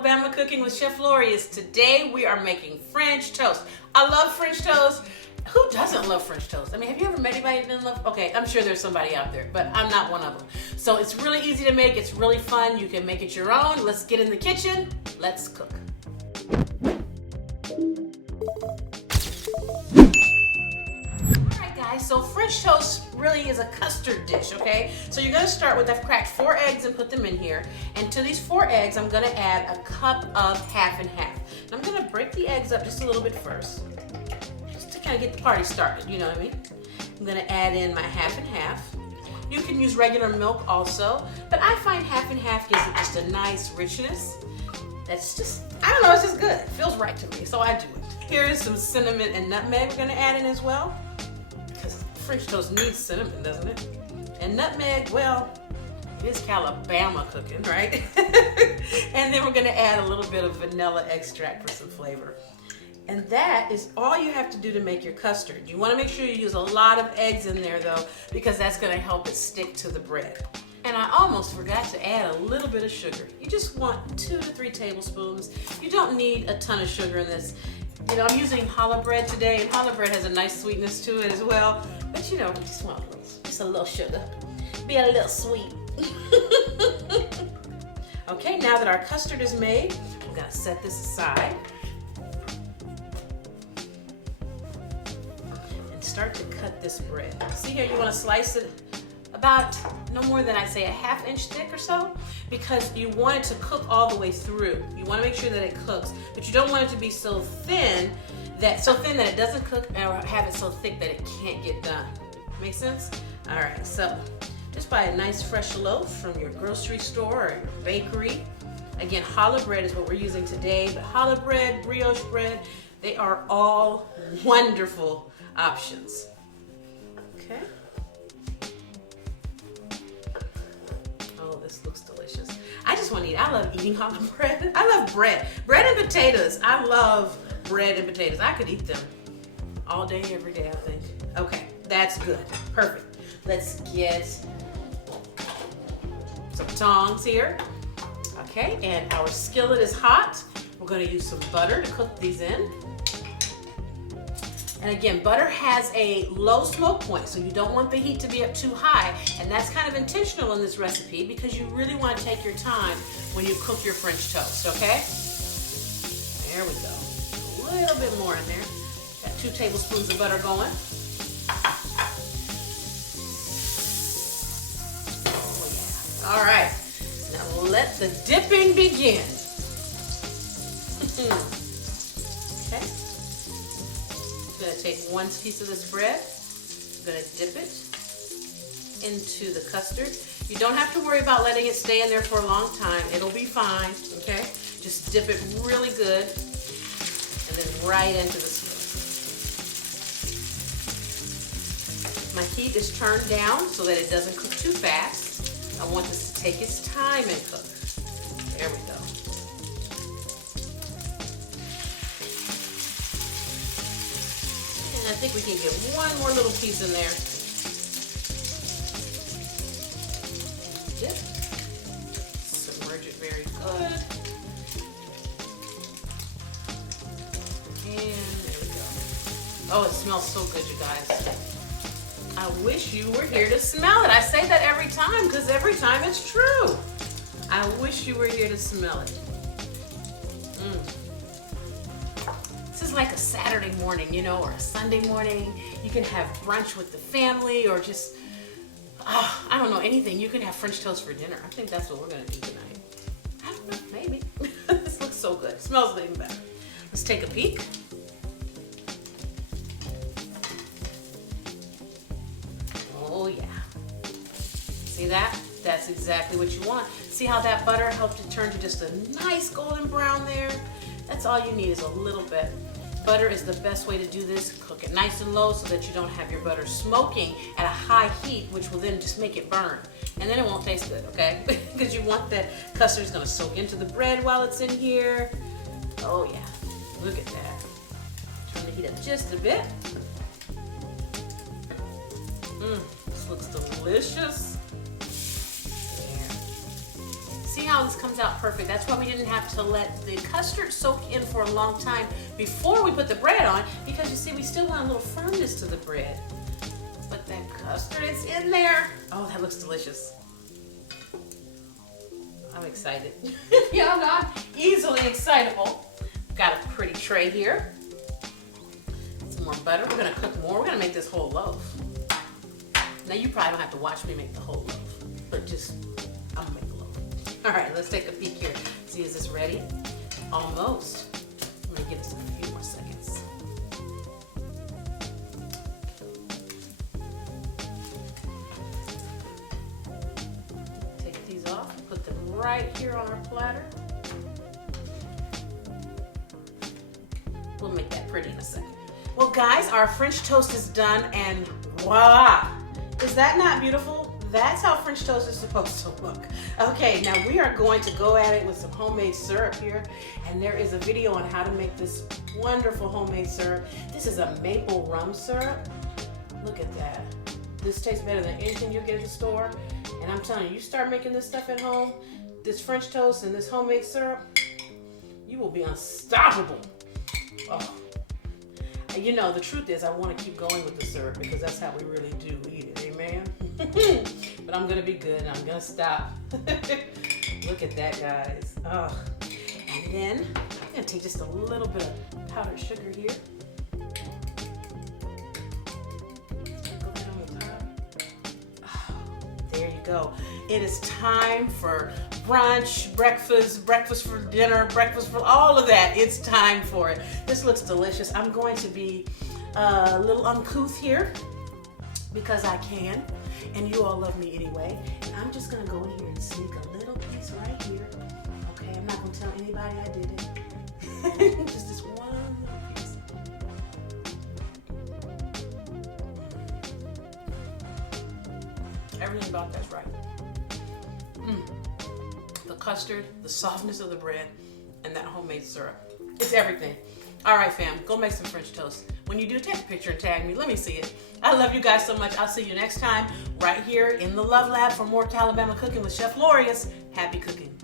Alabama Cooking with Chef Lorious. Today we are making French toast. I love French toast. Who doesn't love French toast? I mean, have you ever met anybody that doesn't love? Okay, I'm sure there's somebody out there, but I'm not one of them. So it's really easy to make. It's really fun. You can make it your own. Let's get in the kitchen. Let's cook. So French toast really is a custard dish, okay? So you're gonna start with, I've cracked 4 eggs and put them in here. And to these 4 eggs, I'm gonna add a cup of half and half. And I'm gonna break the eggs up just a little bit first, just to kind of get the party started, you know what I mean? I'm gonna add in my half and half. You can use regular milk also, but I find half and half gives it just a nice richness. That's just, I don't know, it's just good. It feels right to me, so I do it. Here is some cinnamon and nutmeg we're gonna add in as well. French toast needs cinnamon, doesn't it? And nutmeg, well, it is Alabama cooking, right? And then we're gonna add a little bit of vanilla extract for some flavor. And that is all you have to do to make your custard. You wanna make sure you use a lot of eggs in there though, because that's gonna help it stick to the bread. And I almost forgot to add a little bit of sugar. You just want 2 to 3 tablespoons. You don't need a ton of sugar in this. You know, I'm using challah bread today, and challah bread has a nice sweetness to it as well. But you know, you just want just a little sugar. Be a little sweet. Okay, now that our custard is made, we're gonna set this aside. And start to cut this bread. See here, you wanna slice it about no more than I'd say a 1/2 inch thick or so, because you want it to cook all the way through. You want to make sure that it cooks, but you don't want it to be so thin that it doesn't cook, or have it so thick that it can't get done. Make sense? All right, so just buy a nice fresh loaf from your grocery store or your bakery. Again, challah bread is what we're using today, but challah bread, brioche bread, they are all wonderful options. Okay. This looks delicious. I just want to eat. I love eating challah bread. I love bread. Bread and potatoes. I love bread and potatoes. I could eat them all day, every day, I think. Okay, that's good. Perfect. Let's get some tongs here. Okay, and our skillet is hot. We're going to use some butter to cook these in. And again, butter has a low smoke point, so you don't want the heat to be up too high. And that's kind of intentional in this recipe because you really want to take your time when you cook your French toast, okay? There we go. A little bit more in there. Got 2 tablespoons of butter going. Oh yeah. All right, now let the dipping begin. Okay. I'm going to take 1 piece of this bread. I'm going to dip it into the custard. You don't have to worry about letting it stay in there for a long time. It'll be fine, okay? Just dip it really good and then right into the skillet. My heat is turned down so that it doesn't cook too fast. I want this to take its time and cook. There we go. I think we can get 1 more little piece in there. Dip. Submerge it very good. And there we go. Oh, it smells so good, you guys. I wish you were here to smell it. I say that every time because every time it's true. I wish you were here to smell it. This is like a Saturday morning, you know, or a Sunday morning. You can have brunch with the family or just, I don't know, anything. You can have French toast for dinner. I think that's what we're going to do tonight. I don't know, maybe. This looks so good. It smells even better. Let's take a peek. Oh, yeah. See that? That's exactly what you want. See how that butter helped it turn to just a nice golden brown there? That's all you need is a little bit. Butter is the best way to do this. Cook it nice and low so that you don't have your butter smoking at a high heat, which will then just make it burn. And then it won't taste good, okay? Because you want that custard's gonna soak into the bread while it's in here. Oh yeah, look at that. Turn the heat up just a bit. This looks delicious. See how this comes out perfect? That's why we didn't have to let the custard soak in for a long time before we put the bread on, because you see, we still want a little firmness to the bread. But that custard is in there. Oh, that looks delicious. I'm excited. Y'all know I'm easily excitable. Got a pretty tray here. Some more butter. We're gonna cook more. We're gonna make this whole loaf. Now you probably don't have to watch me make the whole loaf, but just, I'm gonna make the loaf. All right, let's take a peek here. See, is this ready? Almost. I'm gonna give this a few more seconds. Take these off, put them right here on our platter. We'll make that pretty in a second. Well, guys, our French toast is done, and voila! Is that not beautiful? That's how French toast is supposed to look. Okay, now we are going to go at it with some homemade syrup here, and there is a video on how to make this wonderful homemade syrup. This is a maple rum syrup. Look at that. This tastes better than anything you get at the store, and I'm telling you, you start making this stuff at home, this French toast and this homemade syrup, you will be unstoppable. Oh. You know, the truth is I want to keep going with the syrup because that's how we really do eat it, amen? But I'm going to be good and I'm going to stop. Look at that, guys. Oh. And then I'm going to take just a little bit of powdered sugar here. Go down on the top. Oh, there you go. It is time for brunch, breakfast for dinner, breakfast for all of that. It's time for it. This looks delicious. I'm going to be a little uncouth here because I can, and you all love me anyway. And I'm just going to go in here and sneak a little piece right here. Okay, I'm not going to tell anybody I did it. Just this one little piece. Everything about that's right. The custard, the softness of the bread, and that homemade syrup. It's everything. All right, fam, go make some French toast. When you do, take a picture and tag me. Let me see it. I love you guys so much. I'll see you next time right here in the Love Lab for more Alabama cooking with Chef Lorious. Happy cooking.